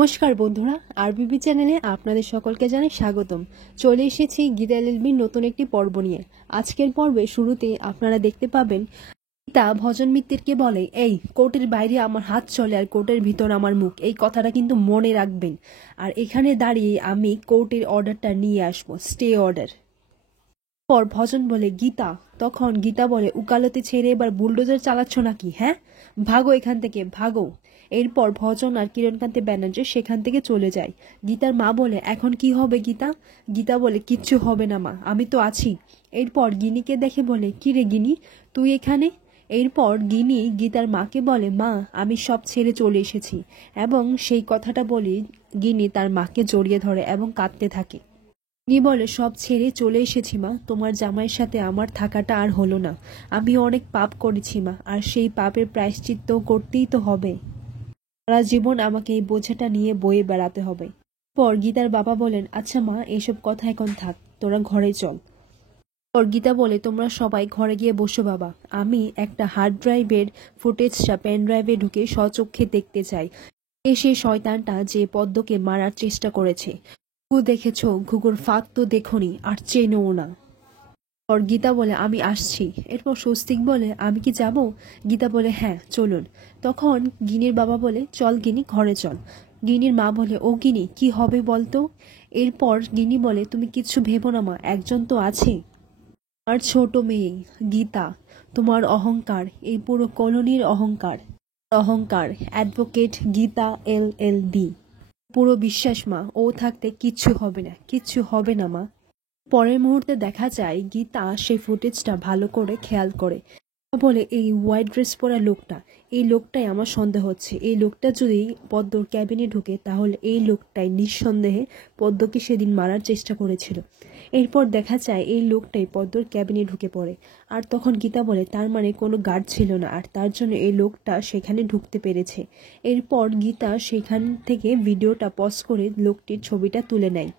নমস্কার বন্ধুরা, আরবিবি চ্যানেলে আপনাদের সকলকে জানাই স্বাগতম। চলে এসেছি গীতা এলএলবির নতুন একটি পর্ব নিয়ে। আজকের পর্বে শুরুতে আপনারা দেখতে পাবেন গীতা ভজন মিত্তিরকে বলে, এই কোর্টের বাইরে আমার হাত চলে আর কোর্টের ভিতর আমার মুখ, এই কথাটা কিন্তু মনে রাখবেন। আর এখানে দাঁড়িয়ে আমি কোর্টের অর্ডারটা নিয়ে আসবো, স্টে অর্ডার। পর ভজন বলে গীতা, তখন গীতা বলে, উকালতি ছেড়ে এবার বুলডোজার চালাচ্ছ নাকি? হ্যাঁ, ভাগো এখান থেকে, ভাগো। এরপর ভজন আর কিরণকান্তি ব্যানার্জি সেখান থেকে চলে যায়। গীতার মা বলে, এখন কি হবে গীতা? গীতা বলে, কিচ্ছু হবে না মা, আমি তো আছি। এরপর গিনিকে দেখে বলে, কি রে গিনি, তুই এখানে? এরপর গিনি গীতার মাকে বলে, মা আমি সব ছেড়ে চলে এসেছি। এবং সেই কথাটা বলে গিনি তার মাকে জড়িয়ে ধরে এবং কাঁদতে থাকে। তিনি বলে, সব ছেড়ে চলে এসেছি মা, তোমার জামাইয়ের সাথে আমার থাকাটা আর হলো না। আমি অনেক পাপ করেছি মা, আর সেই পাপের প্রায়শ্চিত্ত করতেই তো হবে। সারা জীবন আমাকে এই বোঝাটা নিয়ে বয়ে বেড়াতে হবে। পর গীতার বাবা বলেন, আচ্ছা মা, এসব কথা এখন থাক, তোরা ঘরে চল। পর গীতা বলে, তোমরা সবাই ঘরে গিয়ে বসো বাবা, আমি একটা হার্ড ড্রাইভের ফুটেজটা পেন ড্রাইভে ঢুকে স্বচক্ষে দেখতে চাই। সেই শয়তানটা যে পদ্মকে মারার চেষ্টা করেছে। দেখেছ, ঘুঘুর ফাঁক তো দেখোনি, আর চেনও না। আর গীতা বলে, আমি আসছি। এরপর স্বস্তিক বলে, আমি কি যাব? গীতা বলে, হ্যাঁ চলুন। তখন গিনির বাবা বলে, চল গিনি, ঘরে চল। গিনির মা বলে, ও গিনি, কি হবে বলতো? এরপর গিনি বলে, তুমি কিচ্ছু ভেবো না মা, একজন তো আছে, আর ছোট মেয়ে গীতা, তোমার অহংকার, এই পুরো কলোনির অহংকার। অহংকার অ্যাডভোকেট গীতা এলএলবি। পুরো বিশ্বাস মা, ও থাকতে কিচ্ছু হবে না, কিচ্ছু হবে না মা। পরের মুহূর্তে দেখা যায় গীতা সেই ফুটেজটা ভালো করে খেয়াল করে বলে, এই হোয়াইট ড্রেস পরা লোকটা, এই লোকটাই আমার সন্দেহ হচ্ছে। এই লোকটা যদি পদ্মর ক্যাবিনে ঢুকে, তাহলে এই লোকটাই নিঃসন্দেহে পদ্মকে সেদিন মারার চেষ্টা করেছিল। এরপর দেখা যায় এই লোকটাই পদ্মর ক্যাবিনে ঢুকে পড়ে। আর তখন গীতা বলে, তার মানে কোনো গার্ড ছিল না, আর তার জন্য এই লোকটা সেখানে ঢুকতে পেরেছে। এরপর গীতা সেখান থেকে ভিডিওটা পজ করে লোকটির ছবিটা তুলে নেয়।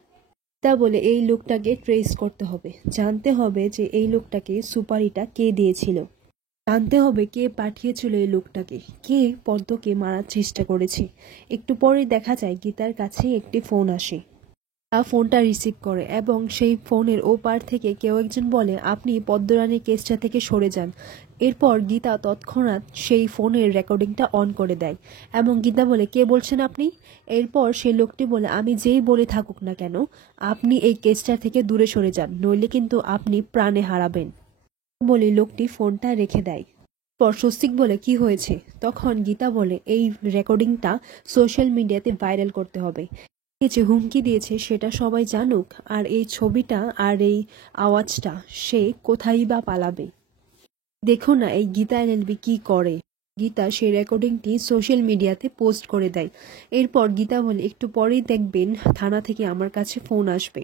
তা বলে, এই লোকটাকে ট্রেস করতে হবে, জানতে হবে যে এই লোকটাকে সুপারিটা কে দিয়েছিল, জানতে হবে কে পাঠিয়েছিল এই লোকটাকে, কে পদ্মকে মারার চেষ্টা করেছে। একটু পরে দেখা যায় গীতার কাছে একটি ফোন আসে। ফোনটা রিসিভ করে এবং সেই ফোনের ওপার থেকে কেউ একজন বলে, আপনি পদ্মরানীর কেসটা থেকে সরে যান। এরপর গীতা তৎক্ষণাৎ সেই ফোনের রেকর্ডিংটা অন করে দেয় এবং গীতা বলে, কে বলছেন আপনি? এরপর সেই লোকটি বলে, আমি যেই বলে থাকুক না কেন, আপনি এই কেসটা থেকে দূরে সরে যান, নইলে কিন্তু আপনি প্রাণে হারাবেন। বলে লোকটি ফোনটা রেখে দেয়। পর স্বস্তিক বলে, কি হয়েছে? তখন গীতা বলে, এই রেকর্ডিংটা সোশ্যাল মিডিয়াতে ভাইরাল করতে হবে, যে হুমকি দিয়েছে সেটা সবাই জানুক, আর এই ছবিটা আর এই আওয়াজটা সে কোথায় বা পালাবে। দেখো না এই গীতা এলএলবি কি করে। গীতা সেই রেকর্ডিংটি সোশ্যাল মিডিয়াতে পোস্ট করে দেয়। এরপর গীতা বলে, একটু পরেই দেখবেন থানা থেকে আমার কাছে ফোন আসবে।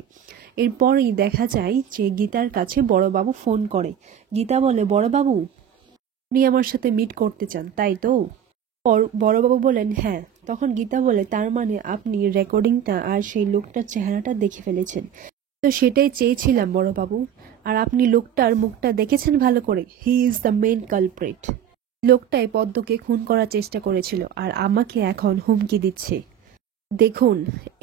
এরপরই দেখা যায় যে গীতার কাছে বড়বাবু ফোন করে। গীতা বলে, বড়বাবু আপনি আমার সাথে মিট করতে চান তাই তো? বড়বাবু বলেন, হ্যাঁ। তখন গীতা বলে, তার মানে আপনি রেকর্ডিংটা আর সেই লোকটার চেহারাটা দেখে ফেলেছেন? তো সেটাই চেয়েছিলাম বড়বাবু। আর আপনি লোকটার মুখটা দেখেছেন ভালো করে? He is the main culprit. লোকটাই পদ্মকে খুন করার চেষ্টা করেছিল আর আমাকে এখন হুমকি দিচ্ছে। দেখুন,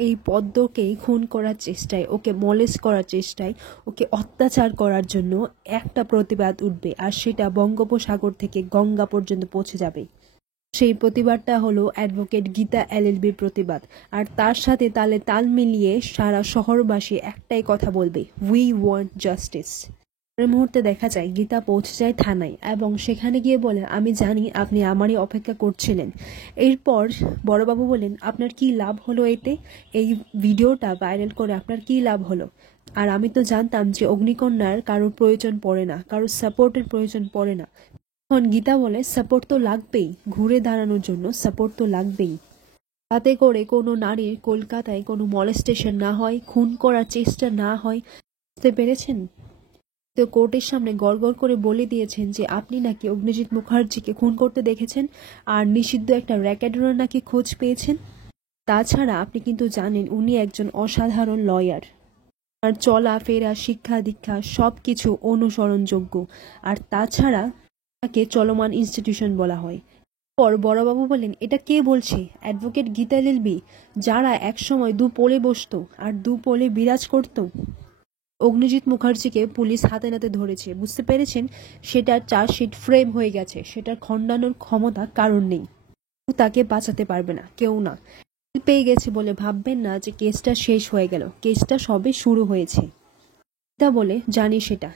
এই পদ্মকে খুন করার চেষ্টায়, ওকে মলেস্ট করার চেষ্টায়, ওকে অত্যাচার করার জন্য একটা প্রতিবাদ উঠবে, আর সেটা বঙ্গোপসাগর থেকে গঙ্গা পর্যন্ত পৌঁছে যাবে। সেই প্রতিবাদটা হলো অ্যাডভোকেট গীতা এলএলবির প্রতিবাদ। আর তার সাথে তালে তাল মিলিয়ে সারা শহরবাসী একটাই কথা বলবে, উই ওয়ান্ট জাস্টিস। পরের মুহূর্তে দেখা যায় গীতা পৌঁছে যায় থানায় এবং সেখানে গিয়ে বলে, আমি জানি আপনি আমারই অপেক্ষা করছিলেন। এরপর বড়বাবু বলেন, আপনার কি লাভ হলো এতে? এই ভিডিওটা ভাইরাল করে আপনার কি লাভ হলো? আর আমি তো জানতাম যে অগ্নিকন্যার কারোর প্রয়োজন পড়ে না, কারোর সাপোর্টের প্রয়োজন পড়ে না। তখন গীতা বলে, সাপোর্ট তো লাগবেই, ঘুরে দাঁড়ানোর জন্য সাপোর্ট তো লাগবেই, তাতে করে কোনো নারীর কলকাতায় কোনো মলেস্টেশন না হয়, খুন করার চেষ্টা না হয়। বুঝতে পেরেছেন তো? কোর্টের সামনে গড়গড় করে বলে দিয়েছেন যে আপনি নাকি অগ্নিজিৎ মুখার্জিকে খুন করতে দেখেছেন, আর নিষিদ্ধ একটা র্যাকেটেরও নাকি খোঁজ পেয়েছেন। তাছাড়া আপনি কিন্তু জানেন উনি একজন অসাধারণ লয়ার, আর চলা ফেরা শিক্ষা দীক্ষা সব কিছু অনুসরণযোগ্য। আর তাছাড়া তাকে চলমান ইনস্টিটিউশন বলা হয়। পর বড়বাবু বলেন, এটা কে বলছে? অ্যাডভোকেট গীতা লিলবি, যারা একসময় দু পোলে বসতো আর দু পোলে বিরাজ করত। অগ্নিজিৎ মুখার্জিকে পুলিশ হাতে নাতে ধরেছে, বুঝতে পেরেছেন? সেটার চার্জশিট ফ্রেম হয়ে গেছে, সেটার খণ্ডানোর ক্ষমতা কারণ নেই। তাকে বাঁচাতে পারবে না, কেউ না। পেয়ে গেছে বলে ভাববেন না যে কেসটা শেষ হয়ে গেল, কেসটা সবে শুরু হয়েছে। তা বলে জানি সেটা,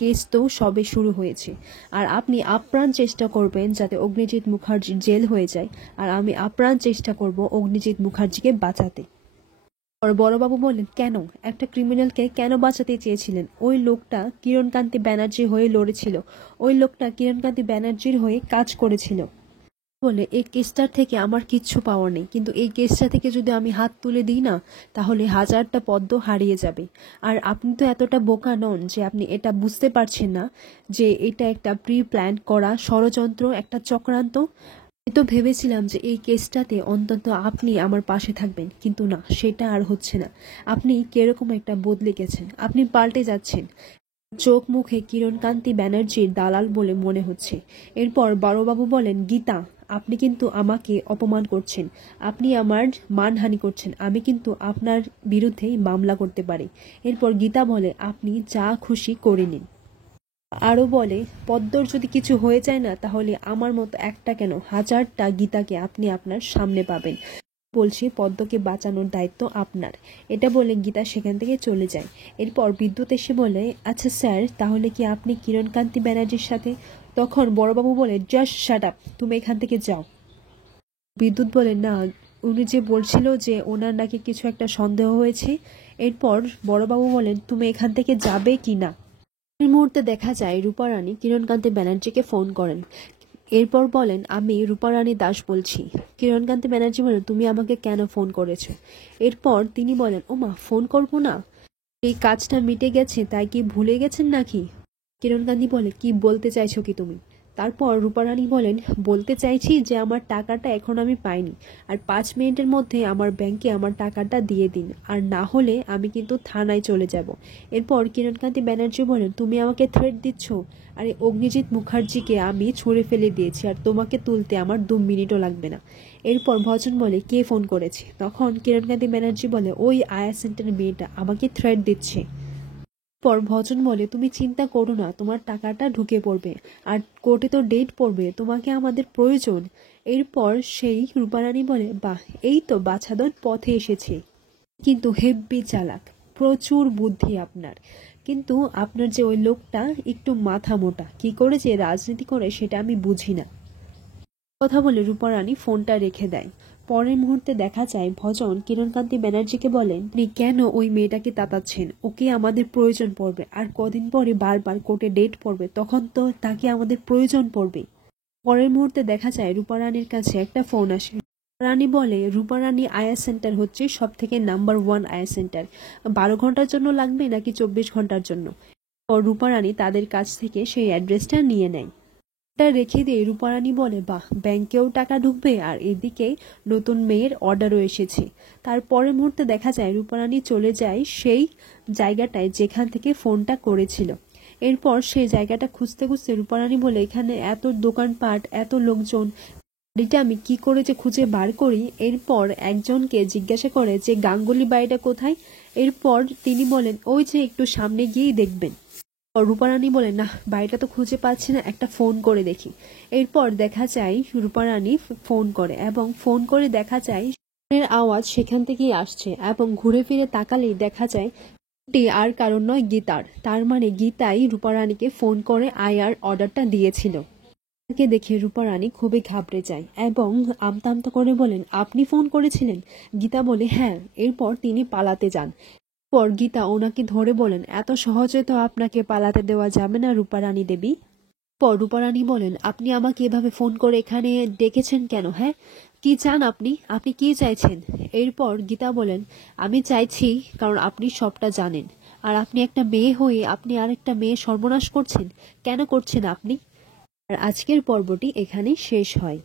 কেস তো সবে শুরু হয়েছে। আর আপনি আপ্রাণ চেষ্টা করবেন যাতে অগ্নিজিৎ মুখার্জি জেল হয়ে যায়, আর আমি আপ্রাণ চেষ্টা করব অগ্নিজিৎ মুখার্জিকে বাঁচাতে। আর বড়বাবু বললেন, কেন? একটা ক্রিমিনালকে কেন বাঁচাতে চেয়েছিলেন? ওই লোকটা কিরণকান্তি ব্যানার্জি হয়ে লড়েছিল, ওই লোকটা কিরণকান্তি ব্যানার্জির হয়ে কাজ করেছিল। বলে, এই কেসটার থেকে আমার কিচ্ছু পাওয়ার নেই, কিন্তু এই কেসটা থেকে যদি আমি হাত তুলে দিই না, তাহলে হাজারটা পদ্ম হারিয়ে যাবে। আর আপনি তো এতটা বোকা নন যে আপনি এটা বুঝতে পারছেন না যে এটা একটা প্রি প্ল্যান করা ষড়যন্ত্র, একটা চক্রান্ত। আমি তো ভেবেছিলাম যে এই কেসটাতে অন্তত আপনি আমার পাশে থাকবেন, কিন্তু না, সেটা আর হচ্ছে না। আপনি কিরকম একটা বদলে গেছেন, আপনি পাল্টে যাচ্ছেন। চোখ মুখে কিরণকান্তি ব্যানার্জির দালাল বলে মনে হচ্ছে। এরপর বড়বাবু বলেন, গীতা, আপনি কিন্তু আমাকে অপমান করছেন, আপনি আমার মানহানি করছেন, আমি কিন্তু আপনার বিরুদ্ধেই মামলা করতে পারি। এরপর গীতা বলে, আপনি যা খুশি করে নিন। আরও বলে, পদ্মর যদি কিছু হয়ে যায় না, তাহলে আমার মতো একটা কেন, হাজারটা গীতাকে আপনি আপনার সামনে পাবেন। বলছি, পদ্মকে বাঁচানোর দায়িত্ব আপনার। এটা বলে গীতা সেখান থেকে চলে যায়। এরপর বিদ্যুৎ এসে বলে, আচ্ছা স্যার, তাহলে কি আপনি কিরণকান্তি ব্যানার্জির সাথে? তখন বড়বাবু বলে, জাস্ট শাট আপ, তুমি এখান থেকে যাও। বিদ্যুৎ বলে, না, উনি যে বলছিল যে ওনার নাকি কিছু একটা সন্দেহ হয়েছে। এরপর বড়বাবু বলেন, তুমি এখান থেকে যাবে কি না? এই মুহূর্তে দেখা যায় রূপারানী কিরণকান্তি ব্যানার্জিকে ফোন করেন। এরপর বলেন, আমি রূপারানী দাস বলছি। কিরণকান্তি ব্যানার্জি বলেন, তুমি আমাকে কেন ফোন করেছো? এরপর তিনি বলেন, ওমা, ফোন করবো না? এই কাজটা মিটে গেছে তাই কি ভুলে গেছেন নাকি? কিরণকান্তি বলে, কি বলতে চাইছো কি তুমি? তারপর রূপারানী বলেন, বলতে চাইছি যে আমার টাকাটা এখন আমি পাইনি, আর 5 মিনিটের মধ্যে আমার ব্যাংকে আমার টাকাটা দিয়ে দিন, আর না হলে আমি কিন্তু থানায় চলে যাব। এরপর কিরণকান্তি ব্যানার্জি বলেন, তুমি আমাকে থ্রেট দিচ্ছ? আরে অগ্নিজিৎ মুখার্জিকে আমি ছুঁড়ে ফেলে দিয়েছি, আর তোমাকে তুলতে আমার 2 মিনিটও লাগবে না। এরপর ভজন বলে, কে ফোন করেছে? তখন কিরণকান্তি ব্যানার্জি বলে, ওই আয়া সেন্টারের মেয়েটা আমাকে থ্রেট দিচ্ছে। পর ভজন বলে, তুমি চিন্তা করো না, তোমার টাকাটা ঢুকে পড়বে, আর কোর্টে তো ডেট পড়বে, তোমাকে আমাদের প্রয়োজন। এরপর সেই রূপারানী বলে, বাহ, এই তো বাছাধন পথে এসেছে, কিন্তু হেব্বি চালাক, প্রচুর বুদ্ধি আপনার। কিন্তু আপনার যে ওই লোকটা একটু মাথা মোটা, কি করে যে রাজনীতি করে সেটা আমি বুঝি না। কথা বলে রূপারানী ফোনটা রেখে দেয়। পরের মুহূর্তে দেখা যায় ভজন কিরণকান্তি ব্যানার্জিকে বলেন, আপনি কেন ওই মেয়েটাকে তাতাচ্ছেন? ওকে আমাদের প্রয়োজন পড়বে, আর কদিন পরে বারবার কোর্টে ডেট পড়বে, তখন তো তাকে আমাদের প্রয়োজন পড়বে। পরের মুহূর্তে দেখা যায় রূপারানীর কাছে একটা ফোন আসে। রানী বলে, রূপারানী আয়া সেন্টার হচ্ছে সব থেকে নাম্বার 1 আয়া সেন্টার। 12 ঘন্টার জন্য লাগবে নাকি 24 ঘন্টার জন্য? ও রূপারানী তাদের কাছ থেকে সেই অ্যাড্রেসটা নিয়ে নেয়। এটা রেখে দিয়ে রূপারানী বলে, বাহ, ব্যাংকেও টাকা ঢুকবে, আর এদিকে নতুন মেয়ের অর্ডারও এসেছে। তারপরের মুহূর্তে দেখা যায় রূপারানী চলে যায় সেই জায়গাটায় যেখান থেকে ফোনটা করেছিল। এরপর সেই জায়গাটা খুঁজতে খুঁজতে রূপারানী বলে, এখানে এত দোকানপাট, এত লোকজন, বাড়িটা আমি কি করে যে খুঁজে বার করি। এরপর একজনকে জিজ্ঞাসা করে যে গাঙ্গুলি বাড়িটা কোথায়। এরপর তিনি বলেন, ওই যে একটু সামনে গিয়েই দেখবেন। রূপারানী বলে, না, বাড়িটা তো খুঁজে পাচ্ছি না, একটা ফোন করে দেখি। এরপর দেখা যায় রূপারানী ফোন করে, এবং ফোন করে দেখা যায় ফোনের আওয়াজ সেখান থেকেই আসছে, এবং ঘুরে ফিরে তাকালেই দেখা যায় আর কারণ নয়, গীতার। তার মানে গীতাই রূপারানীকে ফোন করে আয়ার অর্ডারটা দিয়েছিল। তাকে দেখে রূপারানী খুবই ঘাবড়ে যায় এবং আমতা আমতা করে বলেন, আপনি ফোন করেছিলেন? গীতা বলে, হ্যাঁ। এরপর তিনি পালাতে যান। পর গীতা ওনাকে ধরে বলেন, এত সহজে তো আপনাকে পালাতে দেওয়া যাবে না রূপারানী দেবী। পর রূপারানী বলেন, আপনি আমাকে এভাবে ফোন করে এখানে ডেকেছেন কেন? হ্যাঁ, কি চান আপনি? আপনি কি চাইছেন? এরপর গীতা বলেন, আমি চাইছি কারণ আপনি সবটা জানেন, আর আপনি একটা মেয়ে হয়ে আপনি আরেকটা মেয়ে সর্বনাশ করছেন। কেন করছেন আপনি? আর আজকের পর্বটি এখানেই শেষ হয়।